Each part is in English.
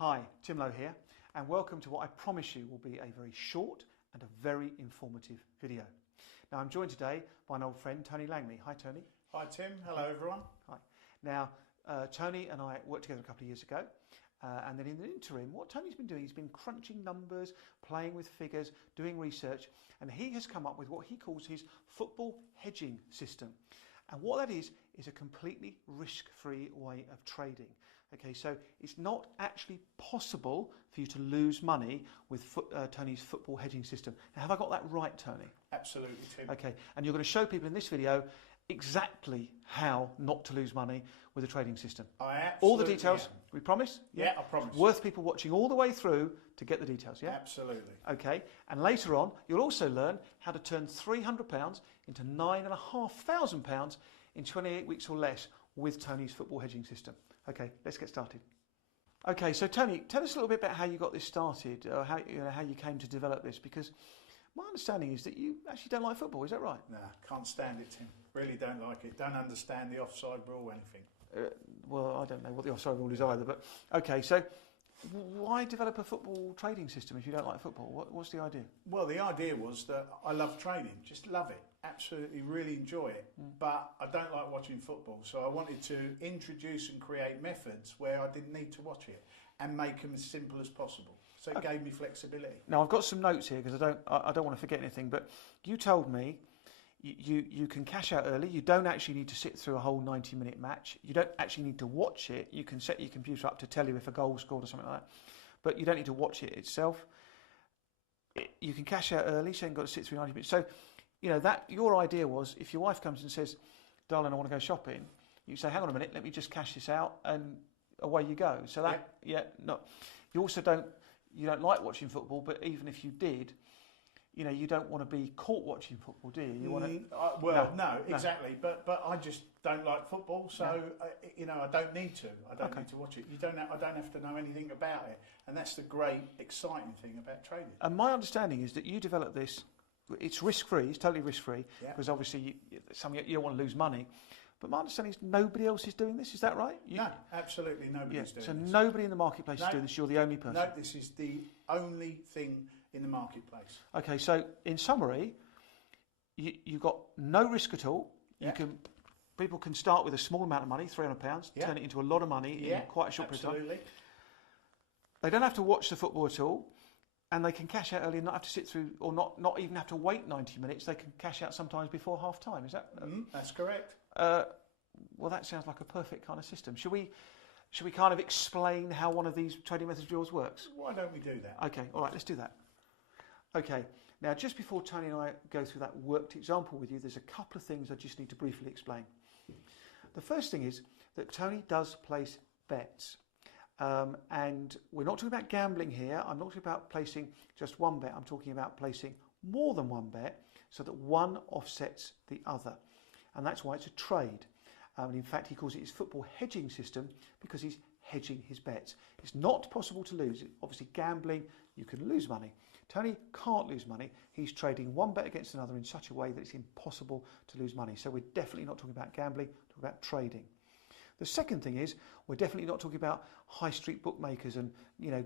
Hi, Tim Lowe here, and welcome to what I promise you will be a very short and a very informative video. Now, I'm joined today by an old friend, Tony Langley. Hi, Tony. Hi, Tim. Hello, everyone. Hi. Now, Tony and I worked together a couple of years ago, and then in the interim, what Tony's been doing, he's been crunching numbers, playing with figures, doing research, and he has come up with what he calls his football hedging system. And what that is a completely risk-free way of trading. Okay, so it's not actually possible for you to lose money with Tony's football hedging system. Now, have I got that right, Tony? Absolutely, Tim. Okay, and you're going to show people in this video exactly how not to lose money with a trading system. I absolutely all the details, am. we promise? Yeah, I promise. Worth people watching all the way through to get the details, yeah? Absolutely. Okay, and later on, you'll also learn how to turn £300 into £9,500 in 28 weeks or less with Tony's football hedging system. Okay, let's get started. Okay, so Tony, tell us a little bit about how you got this started, or how you came to develop this, because my understanding is that you actually don't like football, is that right? No, can't stand it, Tim. Really don't like it. Don't understand the offside rule or anything. Well, I don't know what the offside rule is either, but okay, so why develop a football trading system if you don't like football? What's the idea? Well, the idea was that I love trading, just love it, absolutely really enjoy it, but I don't like watching football, so I wanted to introduce and create methods where I didn't need to watch it and make them as simple as possible. So it gave me flexibility. Now, I've got some notes here because I don't want to forget anything, but you told me you can cash out early. You don't actually need to sit through a whole 90-minute match. You don't actually need to watch it. You can set your computer up to tell you if a goal scored or something like that, but you don't need to watch it itself. You can cash out early, so you haven't got to sit through 90 minutes. So, you know, that your idea was if your wife comes and says, "Darling, I want to go shopping," you say, "Hang on a minute, let me just cash this out," and away you go. So that, you also don't like watching football, but even if you did, you know, you don't want to be caught watching football, do you? You want to. No, exactly. But I just don't like football, so I don't need to. I don't need to watch it. I don't have to know anything about it, and that's the great, exciting thing about trading. And my understanding is that you developed this. It's risk-free. It's totally risk-free because obviously you don't want to lose money. But my understanding is nobody else is doing this. Is that right? No, absolutely nobody's doing this. So nobody in the marketplace is doing this. You're the only person. No, this is the only thing in the marketplace. Okay, so in summary, you've got no risk at all. People can start with a small amount of money, £300, turn it into a lot of money in quite a short period of time. They don't have to watch the football at all, and they can cash out early and not have to sit through, or not even have to wait 90 minutes. They can cash out sometimes before half time. Is that? That's correct. Well, that sounds like a perfect kind of system. Should we kind of explain how one of these trading methods of yours works? Why don't we do that? Okay, all right, let's do that. Okay, now just before Tony and I go through that worked example with you, there's a couple of things I just need to briefly explain. The first thing is that Tony does place bets. And we're not talking about gambling here. I'm not talking about placing just one bet. I'm talking about placing more than one bet so that one offsets the other. And that's why it's a trade. And in fact, he calls it his football hedging system because he's hedging his bets. It's not possible to lose. Obviously, gambling, you can lose money. Tony can't lose money. He's trading one bet against another in such a way that it's impossible to lose money. So we're definitely not talking about gambling, we're talking about trading. The second thing is we're definitely not talking about high street bookmakers and, you know,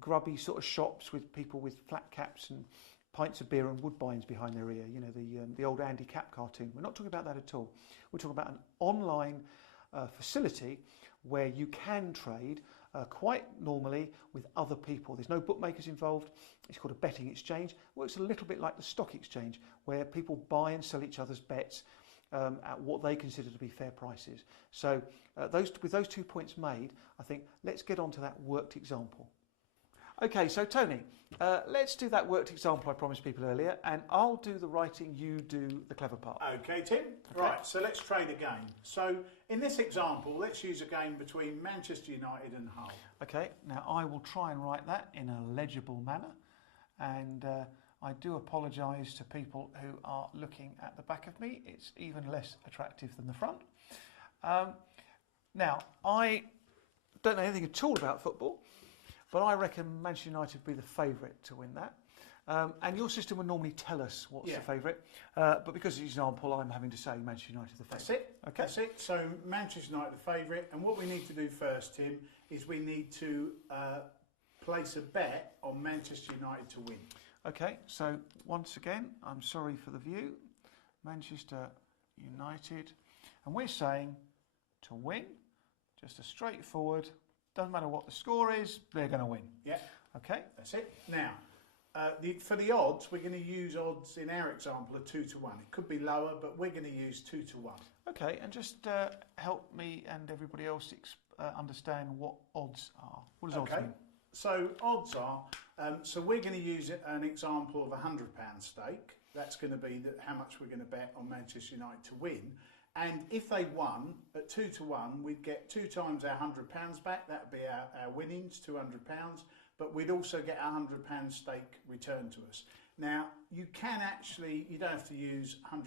grubby sort of shops with people with flat caps and pints of beer and woodbines behind their ear, you know, the old Andy Capp cartoon. We're not talking about that at all. We're talking about an online facility where you can trade quite normally with other people. There's no bookmakers involved. It's called a betting exchange. It works a little bit like the stock exchange where people buy and sell each other's bets at what they consider to be fair prices. So with those 2 points made, I think let's get on to that worked example. Okay, so Tony, let's do that worked example I promised people earlier, and I'll do the writing, you do the clever part. Okay, Tim. Okay. Right, so let's trade a game. So in this example, let's use a game between Manchester United and Hull. Okay, now I will try and write that in a legible manner, and I do apologise to people who are looking at the back of me. It's even less attractive than the front. Now, I don't know anything at all about football, but I reckon Manchester United would be the favourite to win that. And your system would normally tell us what's Yeah. the favourite. But because of the example, I'm having to say Manchester United the That's favourite. it. Okay. That's it. So Manchester United the favourite, and what we need to do first, Tim, is we need to place a bet on Manchester United to win. Okay, so once again, I'm sorry for the view. Manchester United. And we're saying to win, just a straightforward, doesn't matter what the score is, they're going to win. Yeah. Okay? That's it. Now, for the odds, we're going to use odds in our example of 2 to 1. It could be lower, but we're going to use 2 to 1. Okay, and just help me and everybody else understand what odds are. What does odds mean? So odds are, so we're going to use an example of a £100 stake. That's going to be how much we're going to bet on Manchester United to win. And if they won at 2 to 1, we'd get 2 times our £100 back. That would be our winnings, £200. But we'd also get a £100 stake returned to us. Now, you can actually, you don't have to use £100.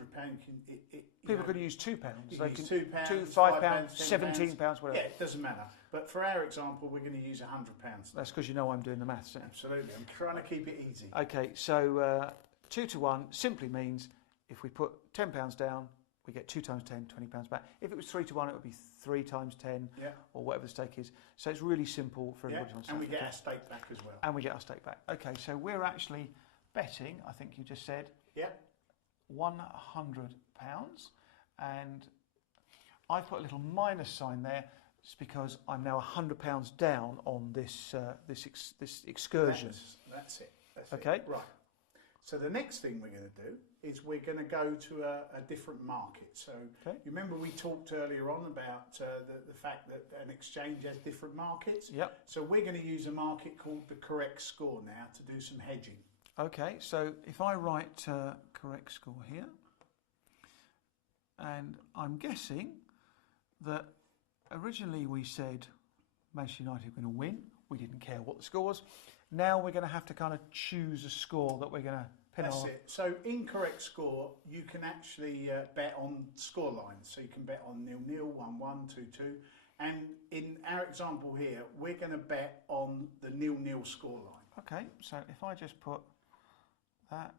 People can use £2. You They can use can £2, £2, £5, £5, £17, £17, whatever. Yeah, it doesn't matter. But for our example, we're going to use £100. That's because you know I'm doing the maths. Isn't it? Absolutely. I'm trying to keep it easy. Okay, so 2 to 1 simply means if we put £10 down, we get 2 times 10, £20 back. If it was 3 to 1, it would be 3 times 10, Yeah. or whatever the stake is. So it's really simple for Yeah, everybody to and understand. we get our stake back as well. And we get our stake back. Okay, so we're actually betting, I think you just said, Yeah. £100. And I've put a little minus sign there. It's because I'm now £100 down on this this excursion. That's it. That's Okay. it. Right. So the next thing we're going to do is we're going to go to a different market. So Okay. you remember we talked earlier on about the fact that an exchange has different markets. Yep. So we're going to use a market called the correct score now to do some hedging. Okay, so if I write correct score here, and I'm guessing that originally we said Manchester United were going to win. We didn't care what the score was. Now we're going to have to kind of choose a score that we're going to pin That's on. it. So incorrect score, you can actually bet on score lines. So you can bet on 0-0, 1-1, 2-2. And in our example here, we're going to bet on the 0-0 score line. Okay, so if I just put that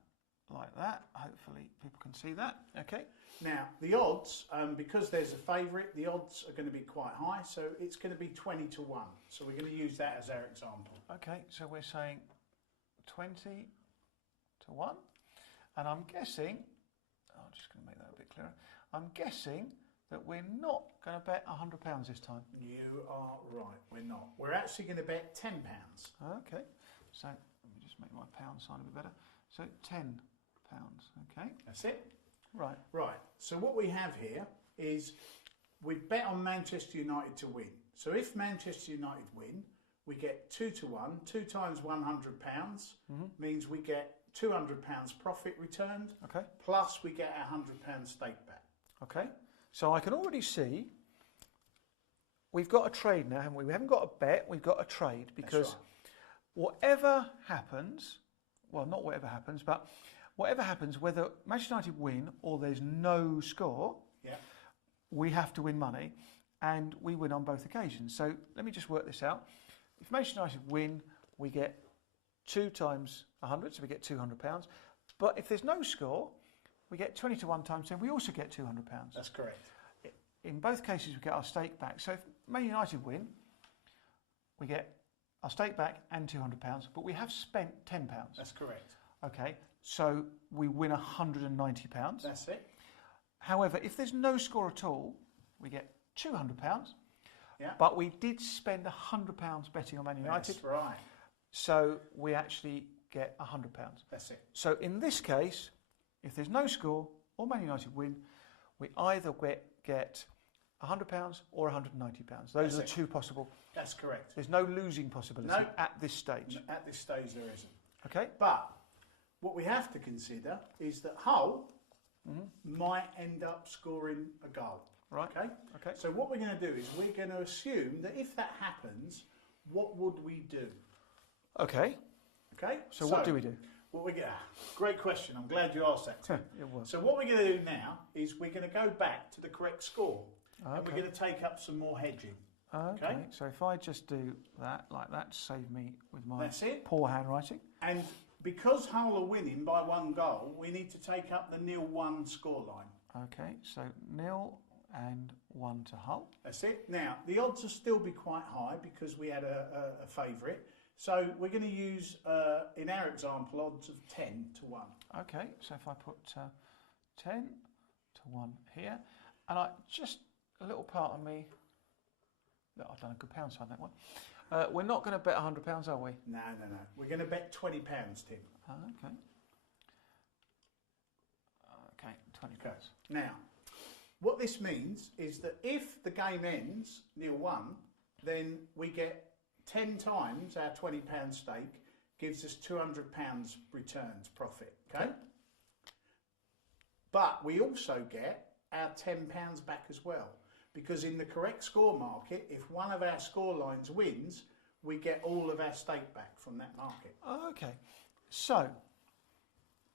like that, hopefully people can see that. Okay. Now, the odds, because there's a favourite, the odds are going to be quite high. So it's going to be 20 to 1. So we're going to use that as our example. Okay, so we're saying 20 to 1. And I'm guessing, I'm just going to make that a bit clearer. I'm guessing that we're not going to bet £100 this time. You are right, we're not. We're actually going to bet £10. Okay, so let me just make my pound sign a bit better. So £10, okay. That's it. Right. Right, so what we have here is we've bet on Manchester United to win. So if Manchester United win, we get 2 to 1, 2 times £100 means we get £200 profit returned, Okay. plus we get our £100 stake back. Okay, so I can already see we've got a trade now, haven't we? We haven't got a bet, we've got a trade, because That's right. whatever happens, well, not whatever happens, but whatever happens, whether Manchester United win or there's no score, Yeah. we have to win money, and we win on both occasions. So let me just work this out. If Manchester United win, we get 2 times 100, so we get £200. But if there's no score, we get 20 to 1 times 10, we also get £200. That's correct. In both cases, we get our stake back. So if Man United win, we get our stake back and £200, but we have spent £10. That's correct. Okay, so we win £190. That's it. However, if there's no score at all, we get £200. Yeah. But we did spend £100 betting on Man United, That's right. so we actually get £100. That's it. So in this case, if there's no score or Man United win, we either get £100 or £190. Those That's are the it. two possible. That's correct. There's no losing possibility No. at this stage. At this stage, there isn't. Okay? But what we have to consider is that Hull might end up scoring a goal. Right. Okay? Okay. So what we're going to do is we're going to assume that if that happens, what would we do? Okay. Okay? So what do we do? What we get? Great question. I'm glad you asked that, Tim. It was. So what we're going to do now is we're going to go back to the correct score. And we're Okay. going to take up some more hedging. Okay. Okay. So if I just do that like that to save me with my That's it. poor handwriting. And because Hull are winning by 1 goal, we need to take up the 0-1 scoreline. Okay, so 0 and 1 to Hull. That's it. Now, the odds will still be quite high because we had a favourite. So we're going to use, in our example, odds of 10 to 1. Okay, so if I put 10 to 1 here, and a little part of me, look, I've done a good pound sign that one. We're not going to bet £100, are we? No. We're going to bet £20, Tim. Okay. Okay, £20. Okay. Now, what this means is that if the game ends 0-1, then we get 10 times our £20 stake, gives us £200 returns profit. Okay? But we also get our £10 back as well. Because in the correct score market, if one of our score lines wins, we get all of our stake back from that market. Okay, so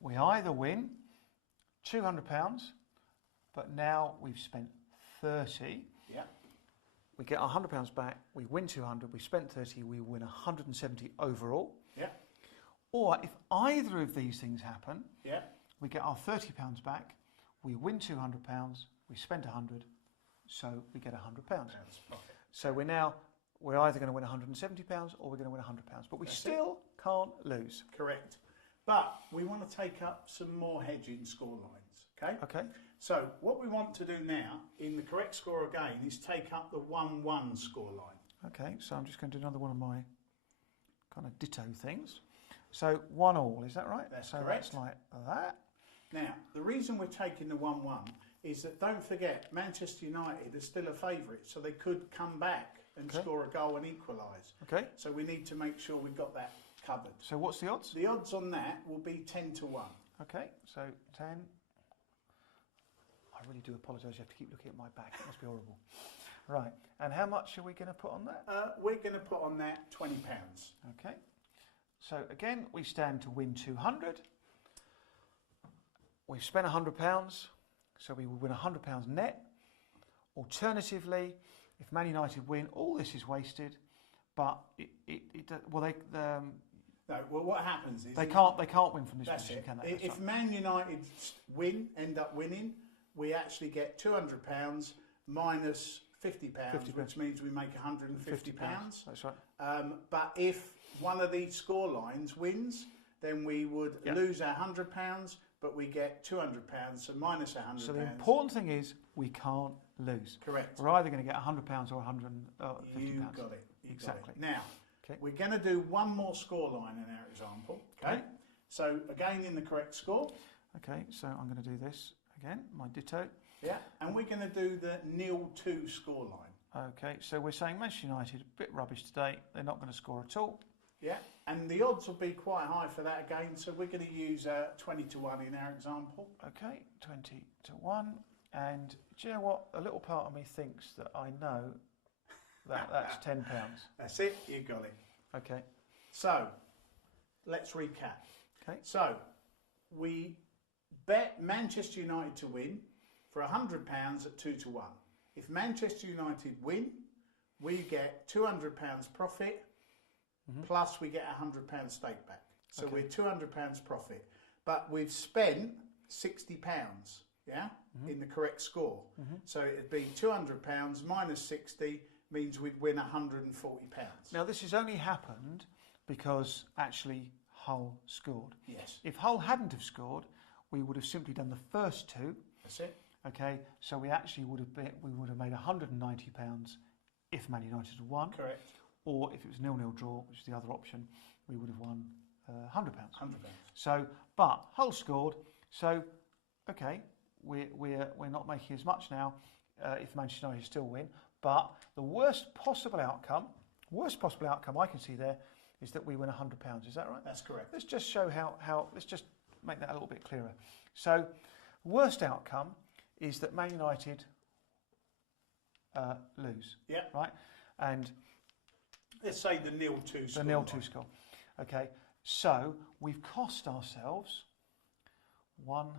we either win £200, but now we've spent 30. Yeah. We get our £100 back, we win 200, we spent 30, we win 170 overall. Yeah. Or if either of these things happen, Yeah. we get our £30 back, we win £200, we spent 100, so we get £100. So we're either going to win £170 or we're going to win £100, but we still can't lose. Correct. But we want to take up some more hedging score lines. Okay. Okay. So what we want to do now in the correct score again is take up the 1-1 score line. Okay, so I'm just going to do another one of my kind of ditto things. So 1-1, is that right? That's so correct. That's like that. Now, the reason we're taking the 1-1 is that, don't forget, Manchester United are still a favourite, so they could come back and score a goal and equalise. Okay. So we need to make sure we've got that covered. So what's the odds? The odds on that will be 10 to 1. Okay, so 10. I really do apologise, you have to keep looking at my back, it must be horrible. Right, and how much are we going to put on that? We're going to put on that £20. Okay, so again, we stand to win 200. We've spent £100, so we will win £100 net. Alternatively, if Man United win, all this is wasted, but No, well, what happens is they can't win from this that's position, it. can they? If Man United end up winning, we actually get £200 minus £50, which means we make £150. That's right. But if one of these score lines wins, then we would lose our £100, but we get £200, so minus £100. So the important thing is we can't lose. Correct. We're either going to get £100 or £150. You got it. Exactly. Now, we're going to do one more score line in our example. Okay. So again, in the correct score. Okay. So I'm going to do this again. My ditto. Yeah. And we're going to do the 0-2 score line. Okay. So we're saying Manchester United a bit rubbish today. They're not going to score at all. Yeah. And the odds will be quite high for that again. So we're going to use 20 to 1 in our example. Okay. 20 to 1. And do you know what? A little part of me thinks that I know that's £10. That's it. You got it. Okay. So let's recap. Okay. So we bet Manchester United to win for £100 at 2 to 1. If Manchester United win, we get £200 profit, plus we get a £100 stake back. So we're £200 profit. But we've spent £60, in the correct score. So it'd be £200 minus 60 means we'd win £140. Now this has only happened because actually Hull scored. Yes. If Hull hadn't have scored, we would have simply done the first two. That's it. Okay, so we actually would have made £190 if Man United had won. Correct. Or if it was 0-0 draw, which is the other option, we would have won £100. £100. So, but Hull scored. So, okay, we're not making as much now if Manchester United still win. But the worst possible outcome I can see there is that we win £100. Is that right? That's correct. Let's just show how. Let's just make that a little bit clearer. So, worst outcome is that Man United lose. Yeah. Right. And let's say the 0-2 score. The 0-2 score. Okay. So we've cost ourselves £100.